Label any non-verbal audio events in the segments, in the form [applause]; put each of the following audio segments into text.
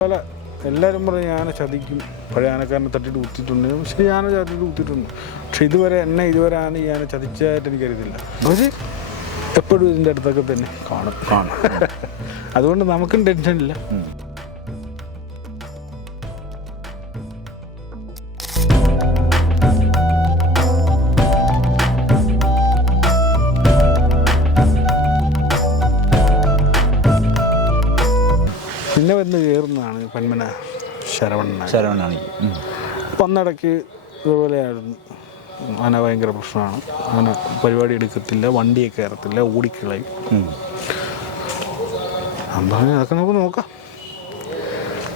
പല എല്ലാവരും പറഞ്ഞു ഞാൻ ചതിക്കും. പഴയ ആനക്കാരനെ തട്ടിട്ട് കുത്തിയിട്ടുണ്ട്. പക്ഷേ ഞാനെ ചതിട്ട് കുത്തിയിട്ടുണ്ട്. പക്ഷെ ഇതുവരെ എന്നെ ഇതുവരെ ആന ഈ ആന ചതിച്ചായിട്ട് എനിക്കറിയത്തില്ല. പക്ഷെ എപ്പോഴും ഇതിന്റെ അടുത്തൊക്കെ തന്നെ കാണും. കാണും. [laughs] അതുകൊണ്ട് നമുക്കും ടെൻഷനില്ല. ശരവണാണ് വന്നിടയ്ക്ക് ഇതുപോലെയായിരുന്നു. ആന ഭയങ്കര പ്രശ്നമാണ്. ആന പരിപാടി എടുക്കത്തില്ല വണ്ടിയെ കയറത്തില്ല ഓടിക്കളയും. അപ്പം അതൊക്കെ നമുക്ക് നോക്കാം.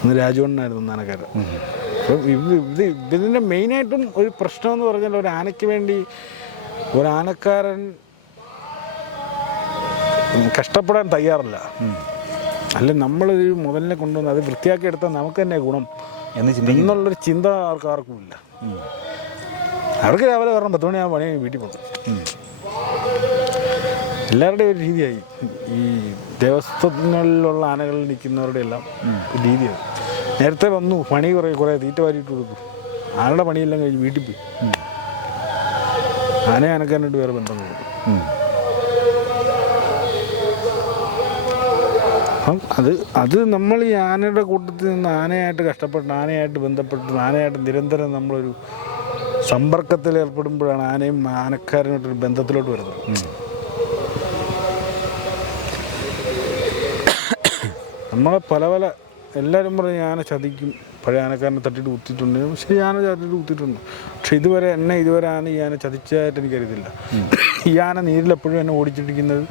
ഇന്ന് രാജവണ്ണായിരുന്നു ആനക്കാരൻ അപ്പം ഇത് ഇത് ഇതിന്റെ മെയിനായിട്ടും ഒരു പ്രശ്നം എന്ന് പറഞ്ഞാൽ ഒരു ആനയ്ക്ക് വേണ്ടി ഒരു ആനക്കാരൻ കഷ്ടപ്പെടാൻ തയ്യാറില്ല. അല്ല നമ്മൾ ഈ മുതലിനെ കൊണ്ടുവന്ന് അത് വൃത്തിയാക്കി എടുത്താൽ നമുക്ക് തന്നെ ഗുണം. എന്ന് ചിന്തിക്കും എന്നുള്ളൊരു ചിന്ത ആർക്കും ആർക്കും ഇല്ല. അവർക്ക് രാവിലെ പറഞ്ഞ പത്ത് മണി ആ പണി വീട്ടിൽ പോകും എല്ലാവരുടെയും ഒരു രീതിയായി. ഈ ദേവസ്വങ്ങളിലുള്ള ആനകളിൽ നിൽക്കുന്നവരുടെ എല്ലാം രീതിയാണ് നേരത്തെ വന്നു പണി കുറേ കുറേ തീറ്റ വാരിയിട്ട് കൊടുത്തു. ആനയുടെ പണിയെല്ലാം കഴിഞ്ഞ് വീട്ടിൽ പോയി. ആനയെ അനക്കാനായിട്ട് വേറെ ബന്ധം അപ്പം അത് അത് നമ്മൾ ഈ ആനയുടെ കൂട്ടത്തിൽ നിന്ന് ആനയായിട്ട് കഷ്ടപ്പെട്ട് ആനയായിട്ട് ബന്ധപ്പെട്ട് ആനയായിട്ട് നിരന്തരം നമ്മളൊരു സമ്പർക്കത്തിൽ ഏർപ്പെടുമ്പോഴാണ് ആനയും ആനക്കാരനായിട്ടൊരു ബന്ധത്തിലോട്ട് വരുന്നത്. നമ്മളെ പല പല എല്ലാവരും പറഞ്ഞ് ആന ചതിക്കും. പഴയ ആനക്കാരനെ തട്ടിട്ട് കുത്തിയിട്ടുണ്ട്. പക്ഷേ ഈ ആന ചതിട്ട് കുത്തിയിട്ടുണ്ട്. പക്ഷെ ഇതുവരെ എന്നെ ഇതുവരെ ആന ഈ ആന ചതിച്ചതായിട്ട് എനിക്കറിയത്തില്ല. ഈ ആന നീരിലെപ്പോഴും എന്നെ ഓടിച്ചിട്ടിരിക്കുന്നത്?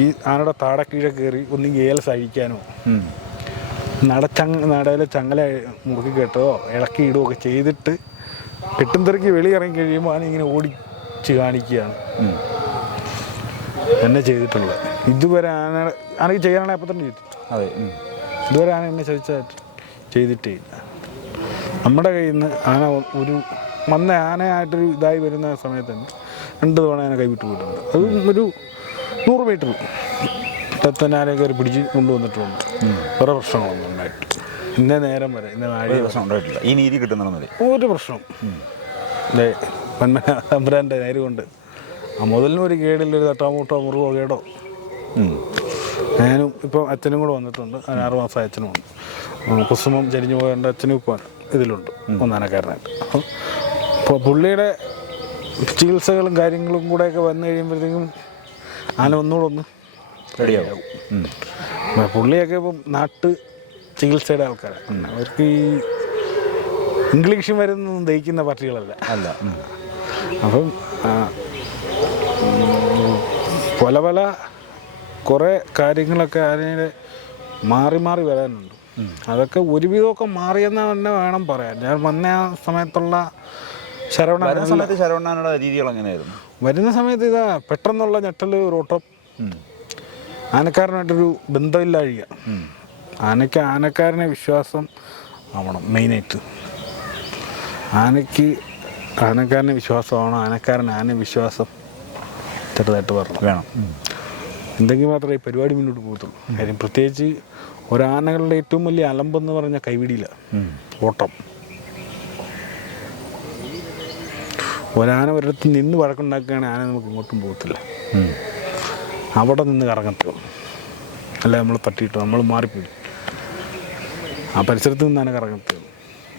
ഈ ആനയുടെ താടക്കീഴെ കയറി ഒന്നെങ്കിൽ ഏലസ് അഴിക്കാനോ നടച്ചങ് നടയിലെ ചങ്ങല മുറുക്കി കെട്ടോ ഇളക്കി ഇടുകയോ ഒക്കെ ചെയ്തിട്ട് കെട്ടും തിരക്കി വെളി ഇറങ്ങി കഴിയുമ്പോൾ ആന ഇങ്ങനെ ഓടിച്ച് കാണിക്കുകയാണ്. എന്നെ ചെയ്തിട്ടുള്ളത്. ഇതുവരെ ആന ആനക്ക് ചെയ്യാനാണെങ്കിൽ അപ്പം തന്നെ ചെയ്തു അതെ ഇതുവരെ ആന എന്നെ ചോദിച്ചാൽ ചെയ്തിട്ടേ ഇല്ല. നമ്മുടെ കയ്യിൽ നിന്ന് ആന ഒരു വന്ന ആനയായിട്ടൊരു ഇതായി വരുന്ന സമയത്ത് തന്നെ രണ്ട് തവണ ആന കൈവിട്ട് പോയിട്ടുണ്ട്. അതും ഒരു നൂറ് മീറ്റർ. തത്തനാരെ കയറി പിടിച്ച് കൊണ്ടുവന്നിട്ടുണ്ട്. വേറെ പ്രശ്നങ്ങളൊന്നും ഉണ്ടായിട്ടില്ല ഇന്നേ നേരം വരെ ഇന്ന ഒരു പ്രശ്നം ഉണ്ടായിട്ടില്ല. ഈ നീതി കിട്ടുന്നിടം ഒരു പ്രശ്നം. അതെ പന്മന തമ്പുരാന്റെ നേര് കൊണ്ട്. ആ മുതലിനും ഒരു കേടില്ല ഒരു തട്ടാമൂട്ടോ മുറിവോ കേടോ. ഞാനും ഇപ്പം അച്ഛനും കൂടെ വന്നിട്ടുണ്ട്. ആറ് മാസം അച്ഛനും ഉണ്ട്. കുസുമം ചരിഞ്ഞു പോയ എന്റെ അച്ഛനും ഇപ്പം ഇതിലുണ്ട് ഒന്നാനക്കാരനായിട്ട്. അപ്പോൾ ഇപ്പോൾ പുള്ളിയുടെ ചികിത്സകളും കാര്യങ്ങളും കൂടെയൊക്കെ വന്നു കഴിയുമ്പോഴത്തേക്കും ആന ഒന്നുകൂടെ ഒന്ന്. റെഡിയാകും പുള്ളിയൊക്കെ ഇപ്പം നാട്ട് ചികിത്സയുടെ ആൾക്കാരാണ് അവർക്ക് ഈ ഇംഗ്ലീഷ് മരുന്നൊന്നും ദഹിക്കുന്ന പാർട്ടികളല്ല. അല്ല. അപ്പം പല പല കുറേ കാര്യങ്ങളൊക്കെ അതിനെ മാറി മാറി വരാനുണ്ട്. അതൊക്കെ ഒരുവിധമൊക്കെ മാറിയെന്ന് തന്നെ വേണം പറയാൻ. ഞാൻ വന്ന ആ സമയത്തുള്ള ശരവണ സമയത്ത് ശരവണ്ണാനുള്ള രീതികൾ എങ്ങനെയായിരുന്നു വരുന്ന സമയത്ത് ഇതാ പെട്ടെന്നുള്ള ഞെട്ടൽ ഉം. ആനക്കാരനായിട്ടൊരു ബന്ധമില്ലാഴിക. ആനയ്ക്ക് ആനക്കാരനെ വിശ്വാസം ആവണം മെയിനായിട്ട്. ആനയ്ക്ക് ആനക്കാരനെ വിശ്വാസമാണ് ആനക്കാരൻ ആന വിശ്വാസം ചെറുതായിട്ട് പറഞ്ഞു വേണം. എന്തെങ്കിലും എന്തെങ്കിൽ മാത്രമേ ഈ പരിപാടി മുന്നോട്ട് പോകത്തുള്ളൂ. കാര്യം പ്രത്യേകിച്ച് ഒരാനകളുടെ ഏറ്റവും വലിയ അലമ്പെന്ന് പറഞ്ഞാൽ കൈവിടിയില്ല. ഓട്ടം. ഒരാന ഒരിടത്ത് നിന്ന് വഴക്കുണ്ടാക്കുകയാണെങ്കിൽ ആന നമുക്ക് ഇങ്ങോട്ടും പോകത്തില്ല. അവിടെ നിന്ന് കറങ്ങത്തുള്ളൂ. അല്ല നമ്മൾ തട്ടിയിട്ട് നമ്മൾ മാറിപ്പോയി. ആ പരിസരത്ത് നിന്നാണ് കറങ്ങത്തുള്ളൂ.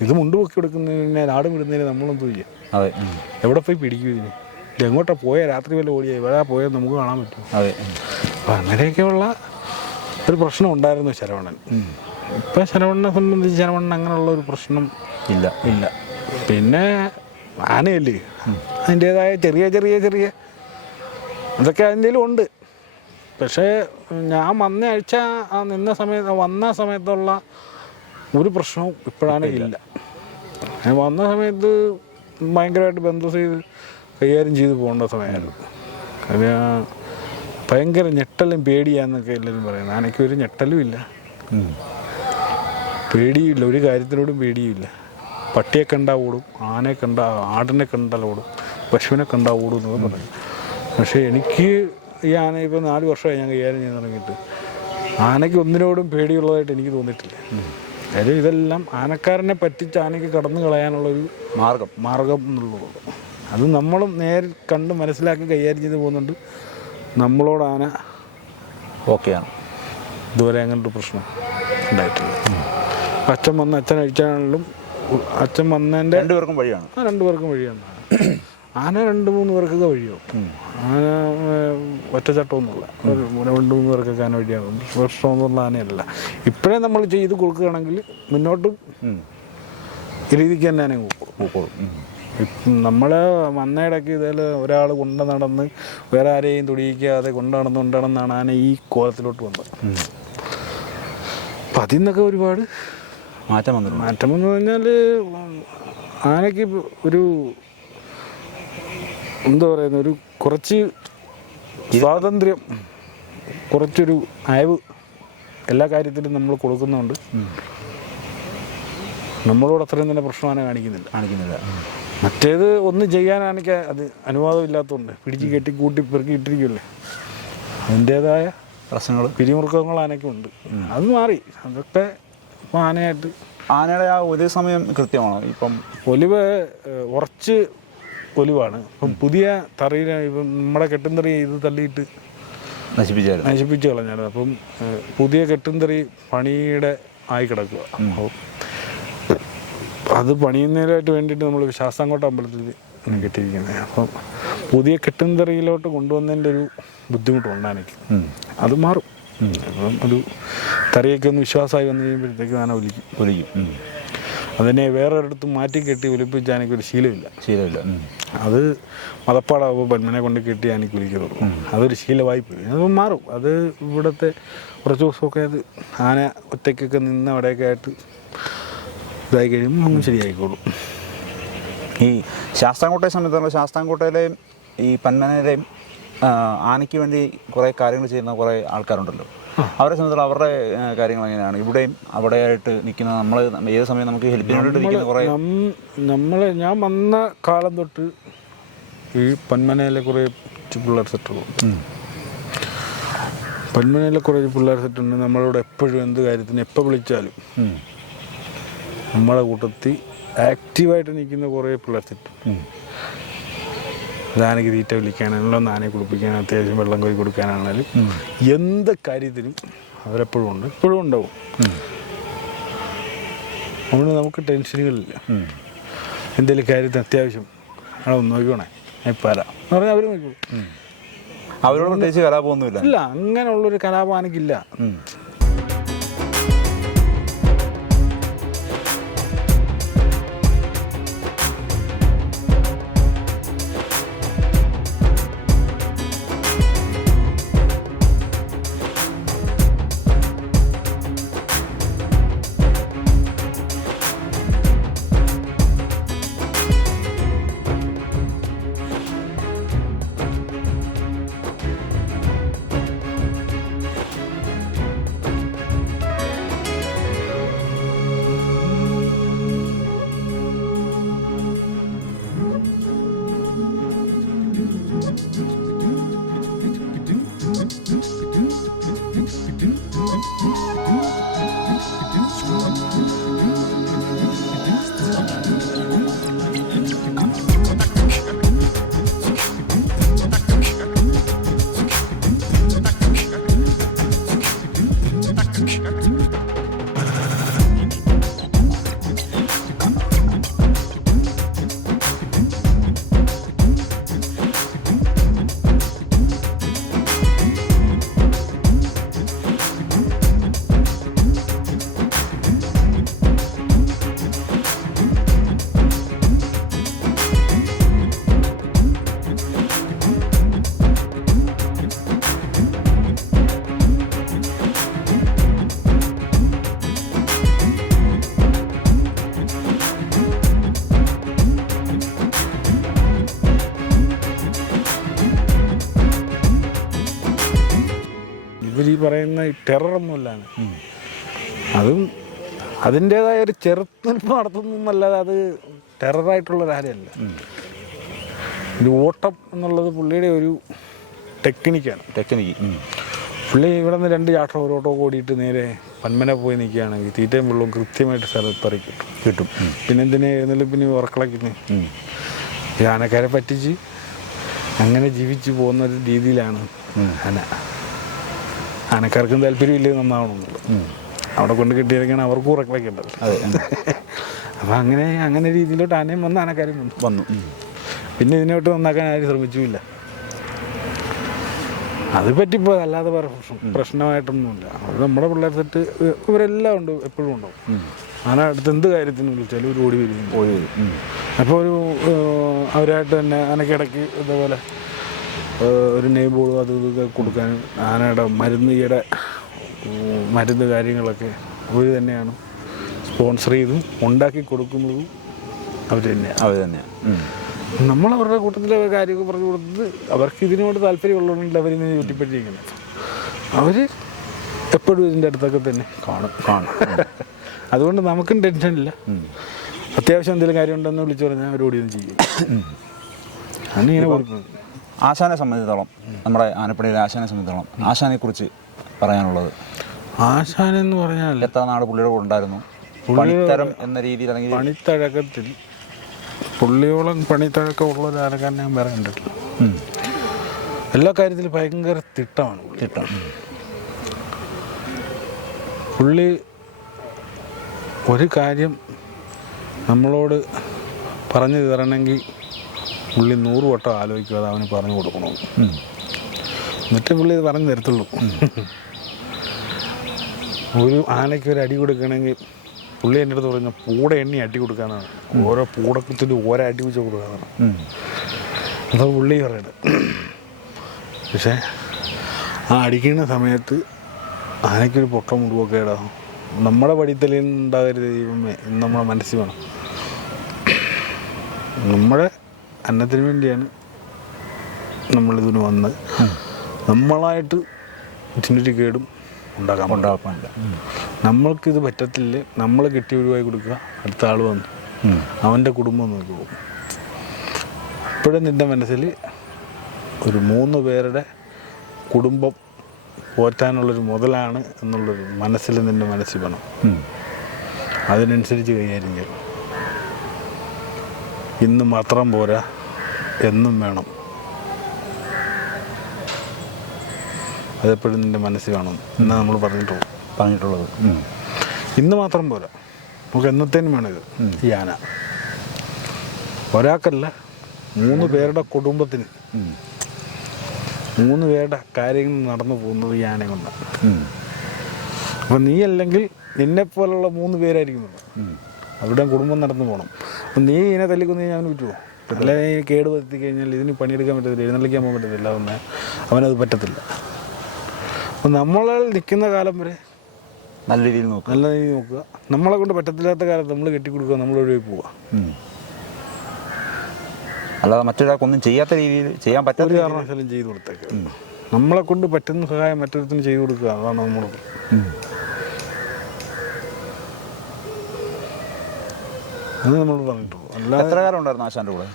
ഇത് മുണ്ട് പൊക്കി കൊടുക്കുന്നതിനെ നാട് വിടുന്നതിന് നമ്മളെന്തോ ചെയ്യാം അതെ. എവിടെ പോയി പിടിക്കും ഇതിന്? ഇത് എങ്ങോട്ടാ പോയാൽ രാത്രി വല്ല ഓടിയാ ഇവിടെ പോയാൽ നമുക്ക് കാണാൻ പറ്റും. അതെ. അപ്പം അങ്ങനെയൊക്കെയുള്ള ഒരു പ്രശ്നം ഉണ്ടായിരുന്നു ശരവണൻ. ഇപ്പം ശരവണനെ സംബന്ധിച്ച് ശരവണൻ അങ്ങനെയുള്ള ഒരു പ്രശ്നം ഇല്ല. ഇല്ല. പിന്നെ ആനയല്ലേ? അതിന്റേതായ ചെറിയ ചെറിയ ചെറിയ. അതൊക്കെ അതിന്റെ ഉണ്ട്. പക്ഷേ ഞാൻ വന്ന ആഴ്ച ആ നിന്ന സമയത്ത് വന്ന സമയത്തുള്ള ഒരു പ്രശ്നവും ഇപ്പോഴാണ് ഇല്ല. ഞാൻ വന്ന സമയത്ത് ഭയങ്കരമായിട്ട് ബന്ധം ചെയ്ത് കൈകാര്യം ചെയ്ത് പോകേണ്ട സമയമായിരുന്നു. ഭയങ്കര ഞെട്ടലും പേടിയാന്നൊക്കെ എല്ലാവരും പറയുന്നത്. ആനയ്ക്ക് ഒരു ഞെട്ടലും ഇല്ല. പേടിയില്ല. ഒരു കാര്യത്തിനോടും പേടിയില്ല. പട്ടിയെ കണ്ടാൽ ഓടും ആനയെ കണ്ട ആടിനെ കണ്ടാൽ ഓടും പശുവിനെ കണ്ടാൽ ഓടും എന്നൊക്കെ പറയും. പക്ഷേ എനിക്ക് ഈ ആന ഇപ്പോൾ നാല് വർഷമായി ഞാൻ കൈകാര്യം ചെയ്യാൻ തുടങ്ങിയിട്ട് ആനയ്ക്ക് ഒന്നിനോടും പേടിയുള്ളതായിട്ട് എനിക്ക് തോന്നിയിട്ടില്ല. അതായത് ഇതെല്ലാം ആനക്കാരനെ പറ്റിച്ച് ആനയ്ക്ക് കടന്നു കളയാനുള്ളൊരു മാർഗം. മാർഗം എന്നുള്ളത്. അത് നമ്മളും നേരിൽ കണ്ട് മനസ്സിലാക്കി കൈകാര്യം ചെയ്ത് പോകുന്നുണ്ട്. നമ്മളോട് ആന ഓക്കെയാണ്. ഇതുവരെ അങ്ങനൊരു പ്രശ്നം ഉണ്ടായിട്ടില്ല. അച്ഛൻ വന്ന് അച്ഛൻ അഴിച്ചാണെങ്കിലും അച്ഛൻ വന്നതിന്റെ രണ്ടുപേർക്കും വഴിയാണ്. ആ രണ്ടുപേർക്കും വഴിയാണ്. ആന രണ്ട് മൂന്ന് പേർക്കൊക്കെ വഴിയാവും ആന ഒറ്റച്ചട്ടമൊന്നുമില്ല രണ്ട് മൂന്ന് പേർക്കൊക്കെ ആന വഴിയാകും. പ്രശ്നമൊന്നുള്ള ആനയല്ല. ഇപ്പോഴേ നമ്മൾ ചെയ്ത് കൊടുക്കുകയാണെങ്കിൽ മുന്നോട്ട് രീതിക്ക് തന്നെ ആന പോകും നമ്മൾ വന്നയിടയ്ക്ക് ഇതിൽ ഒരാൾ കൊണ്ടു നടന്ന് വേറെ ആരെയും തുടിയിക്കാതെ കൊണ്ടു നടന്ന് കൊണ്ടു നടന്നാണ് ആന ഈ കോലത്തിലോട്ട് വന്നത്. അപ്പം അതിൽ നിന്നൊക്കെ ഒരുപാട് മാറ്റം വന്നിട്ടുണ്ട്? മാറ്റം എന്ന് പറഞ്ഞാൽ ആനയ്ക്ക് ഒരു എന്താ പറയുന്ന ഒരു കുറച്ച് സ്വാതന്ത്ര്യം കുറച്ചൊരു അയവ് എല്ലാ കാര്യത്തിലും നമ്മൾ കൊടുക്കുന്നുണ്ട്. നമ്മളോട് അത്രയും തന്നെ പ്രശ്നം ആന കാണിക്കുന്നില്ല. കാണിക്കുന്നില്ല. മറ്റേത് ഒന്ന് ചെയ്യാനാണെങ്കിൽ അത് അനുവാദം ഇല്ലാത്തതുകൊണ്ട് പിടിച്ച് കെട്ടി കൂട്ടി പെറുക്കി ഇട്ടിരിക്കുമല്ലേ അതിന്റേതായ പ്രശ്നങ്ങൾ പിരിമുറുക്കങ്ങൾ ആനയ്ക്കുണ്ട്. അത് മാറി. അതൊക്കെ ആനയായിട്ട് ആനയുടെ ആ ഒരു സമയം കൃത്യമാണോ? ഇപ്പം ഒലിവ് ഉറച്ച് ഒലിവാണ്. ഇപ്പം പുതിയ തറയിൽ ഇപ്പം നമ്മുടെ കെട്ടുന്തറി ഇത് തള്ളിയിട്ട് നശിപ്പിച്ചു നശിപ്പിച്ച് കളഞ്ഞായിരുന്നു അപ്പം ഏഹ്, പുതിയ കെട്ടുന്തറി പണിയുടെ ആയി കിടക്കുക അപ്പോൾ അത് പണിയുന്നതിനായിട്ട് വേണ്ടിയിട്ട് നമ്മൾ ശാസ്താംകോട്ട അമ്പലത്തിൽ കെട്ടിയിരിക്കുന്നത് അപ്പം പുതിയ കെട്ടുന്തറിയിലോട്ട് കൊണ്ടുവന്നതിന്റെ ഒരു ബുദ്ധിമുട്ടുണ്ട് എനിക്ക്. അത് മാറും. അപ്പം ഒരു തറിയൊക്കെ ഒന്ന് വിശ്വാസമായി വന്നു കഴിയുമ്പോഴത്തേക്ക് ആന ഒലിക്കും. ഒലിക്കും. അതിനെ വേറൊരിടത്ത് മാറ്റി കെട്ടി ഒലിപ്പിച്ചാൽ എനിക്ക് ഒരു ശീലമില്ല. ശീലമില്ല അത് മതപ്പാടാകുമ്പോൾ പന്മനെ കൊണ്ട് കെട്ടി ആനയ്ക്ക് ഒലിക്കത്തുള്ളൂ. അതൊരു ശീലമായി പോയി അത് മാറും. അത് ഇവിടുത്തെ കുറച്ച് ദിവസമൊക്കെ അത് ആന ഒറ്റയ്ക്കൊക്കെ നിന്ന് അവിടെയൊക്കെ ആയിട്ട് ഇതായി കഴിയുമ്പോൾ അങ്ങ് ശരിയായിക്കോളും. ഈ ശാസ്താംകോട്ടയെ സംബന്ധിച്ചുള്ള ശാസ്താംകോട്ടയിലെയും ഈ പന്മനയിലെയും ആനയ്ക്ക് വേണ്ടി കുറേ കാര്യങ്ങൾ ചെയ്യുന്ന കുറേ ആൾക്കാരുണ്ടല്ലോ. അവരെ സംബന്ധിച്ചുള്ള അവരുടെ കാര്യങ്ങൾ എങ്ങനെയാണ്? ഇവിടെയും അവിടെയായിട്ട് നിൽക്കുന്ന നമ്മൾ ഏത് സമയം നമുക്ക് ഹെൽപ്പിന് വേണ്ടിയിട്ട് നിൽക്കുന്ന കുറേ നമ്മൾ ഞാൻ വന്ന കാലം തൊട്ട് ഈ പന്മനയിലെ കുറേ പിള്ളേർ സെറ്റുകളുണ്ട്. പന്മനയിലെ കുറേ പിള്ളേർ സെറ്റുണ്ട്. നമ്മളോട് എപ്പോഴും എന്ത് കാര്യത്തിന് എപ്പോൾ വിളിച്ചാലും. നമ്മളെ കൂട്ടത്തിൽ ആക്റ്റീവായിട്ട് നിൽക്കുന്ന കുറേ പിള്ളേർ സെറ്റ്. ആനയ്ക്ക് തീറ്റ വിളിക്കാനാണെങ്കിലും ആനയെ കുളിപ്പിക്കാൻ അത്യാവശ്യം വെള്ളം കോരി കൊടുക്കാനാണെങ്കിലും എന്ത് കാര്യത്തിനും അവരെപ്പോഴും ഉണ്ട് ഇപ്പോഴും ഉണ്ടാവും. അതുകൊണ്ട് നമുക്ക് ടെൻഷനുകളില്ല. എന്തെങ്കിലും കാര്യത്തിന് അത്യാവശ്യം ഒന്ന് നോക്കിക്കോണേ. എപ്പാരാന്ന് എന്ന് പറഞ്ഞാൽ അവർ നോക്കിക്കോളും. അവരോട് പ്രത്യേകിച്ച് കലാപമൊന്നുമില്ല ഇല്ല അങ്ങനെയുള്ളൊരു കലാപം ആനയ്ക്കില്ല ടെററൊന്നുമല്ലാണ് അതും അതിന്റേതായ ഒരു ചെറുത്തുനിൽപ്പ് നടത്തുന്നല്ലാതെ അത് ടെററായിട്ടുള്ള കാര്യമല്ല. ഒരു ഓട്ടം എന്നുള്ളത് പുള്ളിയുടെ ഒരു ടെക്നിക്കാണ്. ടെക്നിക്ക്. പുള്ളി ഇവിടെ നിന്ന് രണ്ട് ചാട്ടം ഒരു ഓട്ടോ ഓടിയിട്ട് നേരെ പന്മന പോയി നിൽക്കുകയാണെങ്കിൽ തീറ്റയും വെള്ളവും കൃത്യമായിട്ട് സ്ഥലത്ത് പറയും കിട്ടും. കിട്ടും. പിന്നെ എന്തിനാ എഴുന്നള്ളിപ്പിന് പിന്നെ ഉം. ഈ ആനക്കാരെ പറ്റിച്ച് അങ്ങനെ ജീവിച്ചു പോകുന്ന ഒരു രീതിയിലാണ് ആന. ആനക്കാർക്കും താല്പര്യമില്ല നന്നാവണമെന്നുള്ളു. അവിടെ കൊണ്ട് കിട്ടിയിരിക്കണം അവർക്കും ഉറക്കളയ്ക്കേണ്ടത് അതെ. ഉം. അപ്പം അങ്ങനെ അങ്ങനെ രീതിയിലോട്ട് ആനയും വന്ന് ആനക്കാരും വന്നു. വന്നു. പിന്നെ ഇതിനോട്ട് നന്നാക്കാൻ ആരും ശ്രമിച്ചുമില്ല അത് പറ്റിപ്പോ അല്ലാതെ വേറെ പ്രശ്നം പ്രശ്നമായിട്ടൊന്നുമില്ല. അത് നമ്മുടെ പിള്ളേർ തെറ്റ് ഇവരെല്ലാം ഉണ്ട് എപ്പോഴും ഉണ്ടാവും. ആന അടുത്ത് എന്ത് കാര്യത്തിന് വിളിച്ചാലും ഒരു ഓടി വരും ഓടി വരും. അപ്പോൾ ഒരു അവരായിട്ട് തന്നെ ആനക്കിടയ്ക്ക് ഇതേപോലെ ഒരു നെയ്ബോളും അത് ഇതൊക്കെ കൊടുക്കാനും ആനയുടെ മരുന്ന് ഈയുടെ മരുന്ന് കാര്യങ്ങളൊക്കെ അവർ തന്നെയാണ് സ്പോൺസർ ചെയ്തും ഉണ്ടാക്കി കൊടുക്കുന്നതും അവർ തന്നെയാണ്. അവർ തന്നെയാണ്. നമ്മൾ അവരുടെ കൂട്ടത്തിലെ കാര്യമൊക്കെ പറഞ്ഞു കൊടുത്തത് അവർക്ക് ഇതിനോട് താല്പര്യമുള്ളതുകൊണ്ട് അവരിന്ന് ചുറ്റിപ്പറ്റിയിരിക്കുന്നത്. അവർ എപ്പോഴും ഇതിന്റെ അടുത്തൊക്കെ തന്നെ കാണും. കാണും. അതുകൊണ്ട് നമുക്കും ടെൻഷനില്ല അത്യാവശ്യം എന്തെങ്കിലും കാര്യം ഉണ്ടെന്ന് വിളിച്ചു പറഞ്ഞാൽ അവർ ഓടിയൊന്നും ചെയ്യും. അന്നിങ്ങനെ കൊടുക്കുന്നത്. ആശാനെ സംബന്ധിച്ചിടത്തോളം നമ്മുടെ ആനപ്പണിയിലെ ആശാനെ സംബന്ധിച്ചിടത്തോളം ആശാനെ കുറിച്ച് പറയാനുള്ളത്. ആശാൻ എന്ന് പറഞ്ഞാൽ എത്ര നാട് പുള്ളിയുടെ കൂടെ ഉണ്ടായിരുന്നു? പണിത്തരം എന്ന രീതിയിൽ അല്ലെങ്കിൽ പണിത്തഴക്കത്തിൽ പുള്ളിയോളം പണിത്തഴക്കം ഉള്ള ഒരു ആനക്കാരൻ ഞാൻ ഉം. എല്ലാ കാര്യത്തിലും ഭയങ്കര തിട്ടമാണ് തിട്ടം. പുള്ളി ഒരു കാര്യം നമ്മളോട് പറഞ്ഞു തരണമെങ്കിൽ പുള്ളി നൂറ് വട്ടം ആലോചിക്കുക അത് അവന് പറഞ്ഞു കൊടുക്കണോ. എന്നിട്ട് പുള്ളി ഇത് പറഞ്ഞു തരത്തുള്ളൂ. ഒരു ആനയ്ക്ക് ഒരു അടി കൊടുക്കണമെങ്കിൽ പുള്ളി എന്റെ അടുത്ത് പറഞ്ഞ പൂട എണ്ണി അടി കൊടുക്കാനാണ്. ഓരോ പൂടക്കത്തിലും ഓരോ അടി വെച്ച് കൊടുക്കാനാണ്. അതാ അപ്പോൾ പുള്ളി പറയുന്നത്. പക്ഷേ ആ അടിക്കുന്ന സമയത്ത് ആനയ്ക്കൊരു പൊട്ടം മുടുവൊക്കെ ഇടാം നമ്മുടെ പഠിത്തലിൽ ഉണ്ടാകരുത് ദൈവമേ നമ്മുടെ മനസ്സിൽ വേണം. നമ്മുടെ അന്നത്തിന് വേണ്ടിയാണ് നമ്മളിതിന് വന്ന് നമ്മളായിട്ട് ഇതിനൊരു കേടും ഉണ്ടാക്കാൻ. ഉണ്ടാക്കാനില്ല. നമ്മൾക്കിത് പറ്റത്തില്ല. നമ്മൾ കിട്ടി ഒഴിവായി കൊടുക്കുക. അടുത്ത ആൾ വന്നു. അവന്റെ കുടുംബം നോക്കി പോകും. ഇപ്പോഴും നിന്റെ മനസ്സിൽ ഒരു മൂന്ന് പേരുടെ കുടുംബം പോറ്റാനുള്ളൊരു മുതലാണ് എന്നുള്ളൊരു മനസ്സിൽ നിന്റെ മനസ്സിൽ വേണം. അതിനനുസരിച്ച് കൈകാര്യം ചെയ്യണം ഇന്ന് മാത്രം പോരാ. എന്നും വേണം. അതെപ്പോഴും നിന്റെ മനസ്സിൽ വേണം എന്ന് നമ്മൾ പറഞ്ഞിട്ടുള്ളൂ പറഞ്ഞിട്ടുള്ളത്. ഇന്ന് മാത്രം പോരാ. നമുക്ക് എന്നത്തേനും വേണം ഇത്? ഈ ആന. ഒരാൾക്കല്ല മൂന്ന് പേരുടെ കുടുംബത്തിന്. മൂന്ന് പേരുടെ കാര്യങ്ങൾ നടന്നു പോകുന്നത് ഈ ആന കൊണ്ടാണ്. അപ്പം നീ അല്ലെങ്കിൽ നിന്നെ നിന്നെപ്പോലുള്ള മൂന്ന് പേരായിരിക്കും അവരുടെ അവിടെ കുടുംബം നടന്നു പോകണം നീ ഇതിനെ തല്ലിക്കൊന്ന് ഞാൻ അവന് പറ്റുമോ അല്ലെ കേട് വരുത്തി കഴിഞ്ഞാൽ ഇതിന് പണിയെടുക്കാൻ പറ്റത്തില്ല എഴുന്നള്ളിക്കാൻ പോകാൻ പറ്റത്തില്ല അതൊന്ന്. അവനത് പറ്റത്തില്ല. അപ്പം നമ്മളാൽ നിൽക്കുന്ന കാലം വരെ നല്ല രീതിയിൽ നോക്കുക. നല്ല രീതിയിൽ നോക്കുക. നമ്മളെ കൊണ്ട് പറ്റത്തില്ലാത്ത കാലത്ത് നമ്മൾ കെട്ടിക്കൊടുക്കുക നമ്മൾ ഒഴിവായി പോവുക. അല്ലാതെ മറ്റൊരാൾക്കൊന്നും ചെയ്യാത്ത രീതിയിൽ ചെയ്യാൻ പറ്റാത്ത കാരണവശാലും ചെയ്തു കൊടുത്തേക്ക് നമ്മളെ കൊണ്ട് പറ്റുന്ന സഹായം മറ്റൊരുത്തിന് ചെയ്തു കൊടുക്കുക അതാണ് നമ്മൾ അത് നമ്മൾ പറഞ്ഞിട്ടുള്ളൂ എത്ര കാലം ഉണ്ടായിരുന്നു ആശാന്റെ കൂടെ?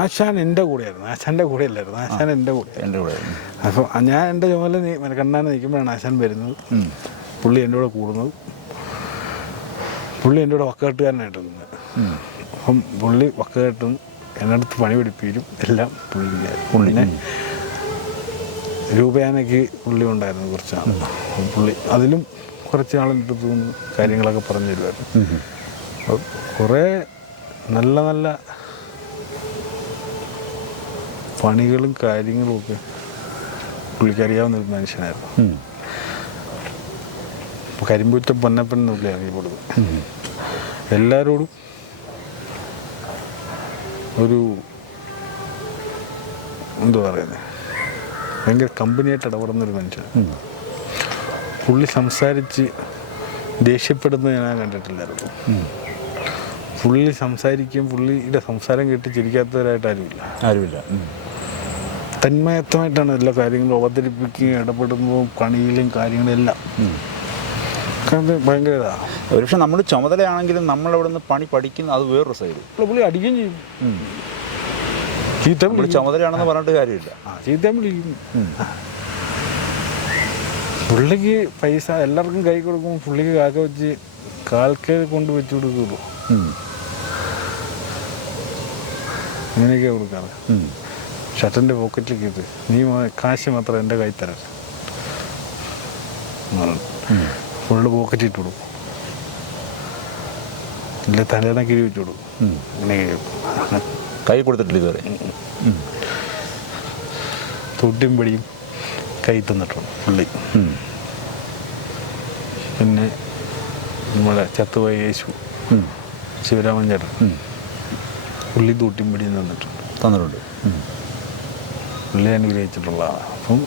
ആശാൻ എന്റെ കൂടെയായിരുന്നു. ആശാന്റെ കൂടെ അല്ലായിരുന്നു ആശാൻ എന്റെ കൂടെ എന്റെ കൂടെ. അപ്പോൾ ഞാൻ എന്റെ ചുമല നീ കണ്ണാൻ നിൽക്കുമ്പോഴാണ് ആശാൻ വരുന്നത്. പുള്ളി എന്റെ കൂടെ കൂടുന്നത്. പുള്ളി എന്റെ കൂടെ വക്കകെട്ടുകാരനായിട്ട് നിന്നത് ഉം. അപ്പം പുള്ളി എന്റെ അടുത്ത് പണി പിടിപ്പിക്കും എല്ലാം പുള്ളി പുള്ളി, പിന്നെ രൂപയാനയ്ക്ക് പുള്ളി ഉണ്ടായിരുന്നു കുറച്ചാണ് പുള്ളി അതിലും കുറച്ച് ആളിന്റെ അടുത്ത് നിന്ന് കാര്യങ്ങളൊക്കെ പറഞ്ഞു തരുമായിരുന്നു. കുറേ നല്ല നല്ല പണികളും കാര്യങ്ങളും ഒക്കെ പുള്ളിക്കറിയാവുന്ന ഒരു മനുഷ്യനായിരുന്നു. കരിമ്പുറ്റ പൊന്നപ്പൻ എന്ന് പുള്ളി അറിയപ്പെടുന്നത് എല്ലാവരോടും ഒരു എന്താ പറയുന്നത് ഭയങ്കര കമ്പനിയായിട്ട് ഇടപെടുന്ന ഒരു മനുഷ്യൻ. പുള്ളി സംസാരിച്ച് ദേഷ്യപ്പെടുന്നത് ഞാൻ കണ്ടിട്ടില്ലായിരുന്നു. പുള്ളി സംസാരിക്കും പുള്ളിയുടെ സംസാരം കേട്ട് ചിരിക്കാത്തവരായിട്ട് ആരുമില്ല. ആരുമില്ല തന്മയത്വമായിട്ടാണ് എല്ലാ കാര്യങ്ങളും അവതരിപ്പിക്കുകയും ഇടപെടുമ്പോൾ പണിയിലും കാര്യങ്ങളെല്ലാം ഭയങ്കര ഒരുപക്ഷെ നമ്മൾ ചുമതലയാണെങ്കിലും നമ്മൾ അവിടെ നിന്ന് പണി പഠിക്കുന്ന അത് വേറൊരു സൈഡ് പുള്ളി അടിക്കുകയും ചെയ്യും. ചീത്ത. ചുമതലയാണെന്ന് പറഞ്ഞിട്ട് കാര്യമില്ല. ചീത്ത വിളിക്കും പുള്ളിക്ക് പൈസ എല്ലാവർക്കും കൈ കൊടുക്കുമ്പോൾ പുള്ളിക്ക് കാക്ക വെച്ച് കാൽക്കേ കൊണ്ട് വെച്ചു കൊടുക്കുള്ളൂ. അങ്ങനെയൊക്കെ കൊടുക്കാറ്. ഷർട്ടിന്റെ പോക്കറ്റിലേക്ക് ഇത്. നീ കാശ് മാത്രം എന്റെ കൈ തരാൻ. ഫുള്ള് പോക്കറ്റ് ഇട്ട് കൊടുക്കും. ഇല്ല തലേന്ന കിഴി വെച്ച് കൊടുക്കും. അങ്ങനെ കൈ കൊടുത്തിട്ടില്ല ഇതുവരെ. തൊട്ടിയും പിടിയും കൈ തന്നിട്ടുണ്ട് പുള്ളി പിന്നെ നമ്മുടെ ചത്തുപോയ യേശു. ശിവരാമൻ ചേട്ടൻ. പുള്ളി തൂട്ടിയും പിടിയും തന്നിട്ടുണ്ട്. തന്നിട്ടുണ്ട്. പുള്ളി അനുഗ്രഹിച്ചിട്ടുള്ളതാണ് അപ്പം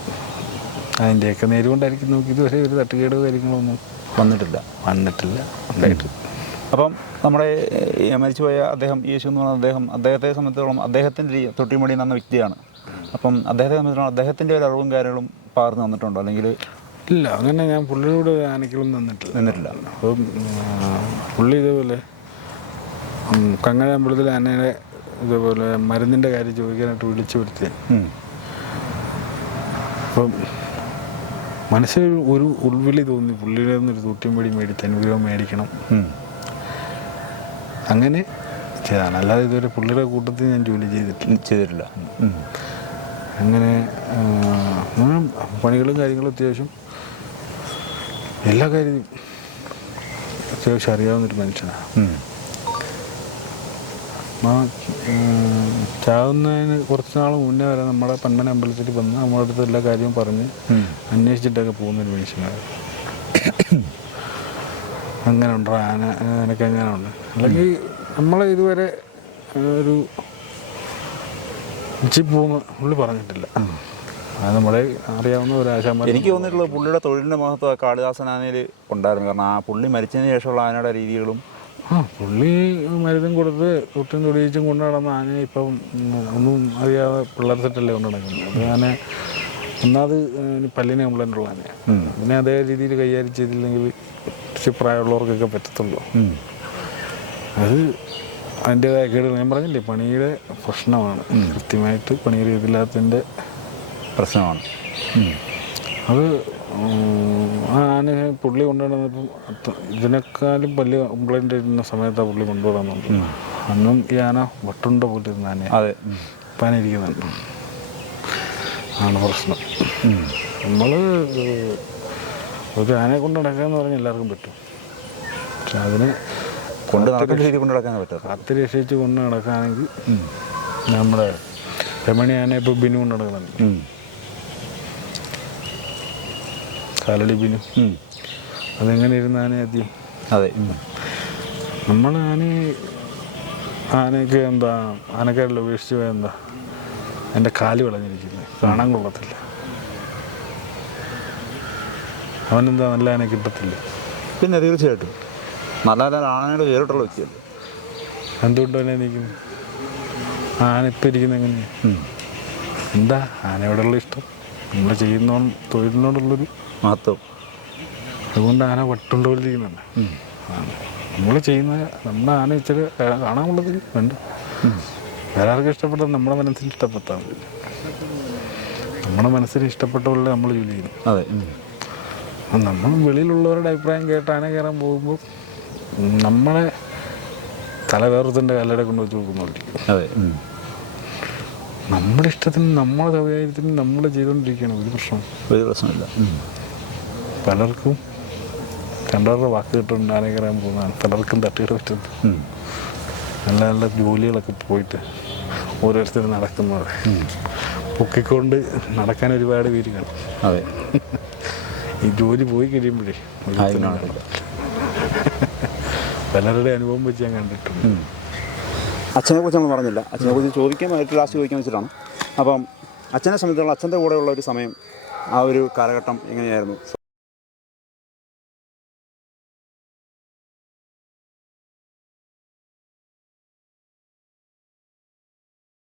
അതിന്റെയൊക്കെ നേരുകൊണ്ടായിരിക്കും നമുക്ക് ഇതുവരെ ഒരു തട്ടുകേടോ കാര്യങ്ങളൊന്നും വന്നിട്ടില്ല. വന്നിട്ടില്ല. ഉണ്ടായിട്ട് അപ്പം നമ്മുടെ മരിച്ചുപോയ അദ്ദേഹം യേശു എന്ന് പറഞ്ഞ അദ്ദേഹം അദ്ദേഹത്തെ സംബന്ധിച്ചോളം അദ്ദേഹത്തിന്റെ ഈ തൊട്ടിമണി എന്ന വ്യക്തിയാണ്. അപ്പം അദ്ദേഹത്തെ സംബന്ധിച്ചോളം അദ്ദേഹത്തിന്റെ ഒരു അറിവും കാര്യങ്ങളും പകർന്നു തന്നിട്ടുണ്ടോ? അല്ലെങ്കിൽ ഇല്ല അങ്ങനെ ഞാൻ പുള്ളിയോട് ആനക്കിലും തന്നിട്ടില്ല നിന്നിട്ടില്ല. അപ്പം പുള്ളി ഇതേപോലെ ഉം, കങ്ങഴമ്പലത്തിൽ ആനയുടെ ഇതേപോലെ മരുന്നിന്റെ കാര്യം ചോദിക്കാനായിട്ട് വിളിച്ചു വരുത്തി. അപ്പം മനസ്സിൽ ഒരു ഉൾവിളി തോന്നി. പുള്ളിയുടെ ഒരു തൂട്ടിയും പിടി മേടിച്ച് അനുഗ്രഹം മേടിക്കണം. അങ്ങനെ ചെയ്താണ്. അല്ലാതെ ഇതുവരെ പുള്ളിയുടെ കൂട്ടത്തിൽ ഞാൻ ജോലി ചെയ്തിട്ടില്ല. ചെയ്തിട്ടില്ല അങ്ങനെ പണികളും കാര്യങ്ങളും അത്യാവശ്യം എല്ലാ കാര്യവും അത്യാവശ്യം അറിയാവുന്നൊരു മനുഷ്യനാണ് ചാവുന്നതിന് കുറച്ച് നാൾ മുന്നേ വരെ നമ്മുടെ പന്മന അമ്പലത്തിൽ വന്ന് നമ്മുടെ അടുത്ത് എല്ലാ കാര്യവും പറഞ്ഞ്. അന്വേഷിച്ചിട്ടൊക്കെ പോകുന്നൊരു മനുഷ്യനാണ്. അങ്ങനെ ഉണ്ടോ ആന എനിക്ക് അങ്ങനെ ഉണ്ട് അല്ലെങ്കിൽ നമ്മൾ ഇതുവരെ ഒരു പോകുന്ന പുള്ളി പറഞ്ഞിട്ടില്ല. അത് നമ്മളെ അറിയാവുന്ന ഒരു ആശാന്മാർ എനിക്ക് തോന്നിയിട്ടുള്ളത് പുള്ളിയുടെ തൊഴിലിന്റെ മഹത്വം കാളിദാസൻ ആനയിൽ ഉണ്ടായിരുന്നു. കാരണം ആ പുള്ളി മരിച്ചതിന് ശേഷമുള്ള ആനയുടെ രീതികളും ആ പുള്ളി മരുന്നും കൊടുത്ത് ഒട്ടും തൊടിയിച്ചും കൊണ്ടു നടന്ന ആനെ ഇപ്പം ഒന്നും അറിയാതെ പിള്ളേർ സെറ്റല്ലേ കൊണ്ട് നടക്കുന്നത്. അത് ആന ഒന്നാമത് പല്ലിനെ കംപ്ലൈന്റ് ഉള്ള ആനയാണ് പിന്നെ അതേ രീതിയിൽ കൈകാര്യം ചെയ്തില്ലെങ്കിൽ കുറച്ച് പ്രായമുള്ളവർക്കൊക്കെ പറ്റത്തുള്ളൂ. അത് അതിന്റേതായ കേടുകൾ. ഞാൻ പറഞ്ഞില്ലേ പണിയുടെ പ്രശ്നമാണ്. കൃത്യമായിട്ട് പണി ചെയ്തില്ലാത്തതിന്റെ പ്രശ്നമാണ്. അത് ആ ആന പുള്ളി കൊണ്ടുവന്നപ്പം ഇതിനേക്കാളും വലിയ കംപ്ലൈന്റ് ഇരുന്ന സമയത്താണ് പുള്ളി കൊണ്ടുവരുന്നുണ്ട് അന്നും ഈ ആന വട്ടുണ്ട പോലെ ഇരുന്ന ആന അതെ. പാന ഇരിക്കുന്നുണ്ട് ആണ് പ്രശ്നം. നമ്മൾ ഒരു ആനയെ കൊണ്ട് നടക്കാന്ന് പറഞ്ഞാൽ എല്ലാവർക്കും പറ്റും. പക്ഷെ അതിനെ കൊണ്ട് കൊണ്ട് നടക്കാൻ പറ്റും കാത്ത് രക്ഷിച്ച് കൊണ്ട് നടക്കുകയാണെങ്കിൽ നമ്മുടെ രമണി ആന ഇപ്പോൾ ബിനു കൊണ്ട് നടക്കുന്നുണ്ട്. ഉം. കാലടി ബിനു അതെങ്ങനെ ഇരുന്ന ആന ആദ്യം? അതെ നമ്മൾ ആന ആനയ്ക്ക് എന്താ ആനക്കാരിൽ ഉപേക്ഷിച്ച് പോയാൽ എന്താ? എന്റെ കാൽ വിളഞ്ഞിരിക്കുന്നത് കാണാൻ കൊള്ളത്തില്ല. അവനെന്താ നല്ല ആന കിട്ടത്തില്ല? പിന്നെ തീർച്ചയായിട്ടും. നല്ല നല്ല ആനയുടെ കയറിട്ടുള്ള വ്യക്തിയല്ലേ. എന്തുകൊണ്ട് തന്നെ നിൽക്കുന്നു ആന ഇപ്പം ഇരിക്കുന്നത് എങ്ങനെയാണ്. എന്താ? ആനയോടുള്ള ഇഷ്ടം. നമ്മൾ ചെയ്യുന്നോ തൊഴിലിനോടുള്ളൊരു മഹത്വം അതുകൊണ്ട് ആന വട്ടുണ്ട ചെയ്യുന്നുണ്ട്. നമ്മൾ ചെയ്യുന്ന നമ്മുടെ ആന ഇച്ചിരി കാണാമുള്ളത് വേണ്ട വേറെ ആർക്കും ഇഷ്ടപ്പെട്ടത് നമ്മുടെ മനസ്സിന് ഇഷ്ടപ്പെട്ടാൽ മതി. നമ്മുടെ മനസ്സിന് ഇഷ്ടപ്പെട്ട പോലെ നമ്മൾ ജോലി ചെയ്യുന്നു അതെ നമ്മൾ വെളിയിലുള്ളവരുടെ അഭിപ്രായം കേട്ട് ആന കയറാൻ പോകുമ്പോൾ നമ്മളെ തല വേറൊരുത്തിന്റെ കല്ലട കൊണ്ട് വെച്ച് നോക്കുന്നുണ്ടിരിക്കും അതെ. നമ്മുടെ ഇഷ്ടത്തിന് നമ്മുടെ സൗകര്യത്തിന് നമ്മൾ ചെയ്തുകൊണ്ടിരിക്കുകയാണ് ഒരു പ്രശ്നം. ഒരു പ്രശ്നമില്ല. പലർക്കും കണ്ടവരുടെ വാക്ക് കിട്ടുന്നുണ്ട് ആന കയറാൻ പോകുന്നതാണ്. പലർക്കും തട്ടിയിട്ട് പറ്റുന്നത്. നല്ല നല്ല ജോലികളൊക്കെ പോയിട്ട് ഓരോരുത്തർ നടക്കുന്നത് പൊക്കിക്കൊണ്ട് നടക്കാൻ ഒരുപാട് പേര് കാണും. അതെ. ഈ ജോലി പോയി കഴിയുമ്പോഴേ. പലരുടെ അനുഭവം വെച്ച് ഞാൻ കണ്ടിട്ടുണ്ട്. അച്ഛനെ കുറിച്ച് നമ്മൾ പറഞ്ഞില്ല. അച്ഛനെ കുറിച്ച് ചോദിക്കാൻ ഏറ്റവും ലാസ്റ്റ് ചോദിക്കാൻ വെച്ചിട്ടാണ്. അപ്പം അച്ഛനെ സംബന്ധിച്ചുള്ള അച്ഛന്റെ കൂടെയുള്ള ഒരു സമയം ആ ഒരു കാലഘട്ടം എങ്ങനെയായിരുന്നു?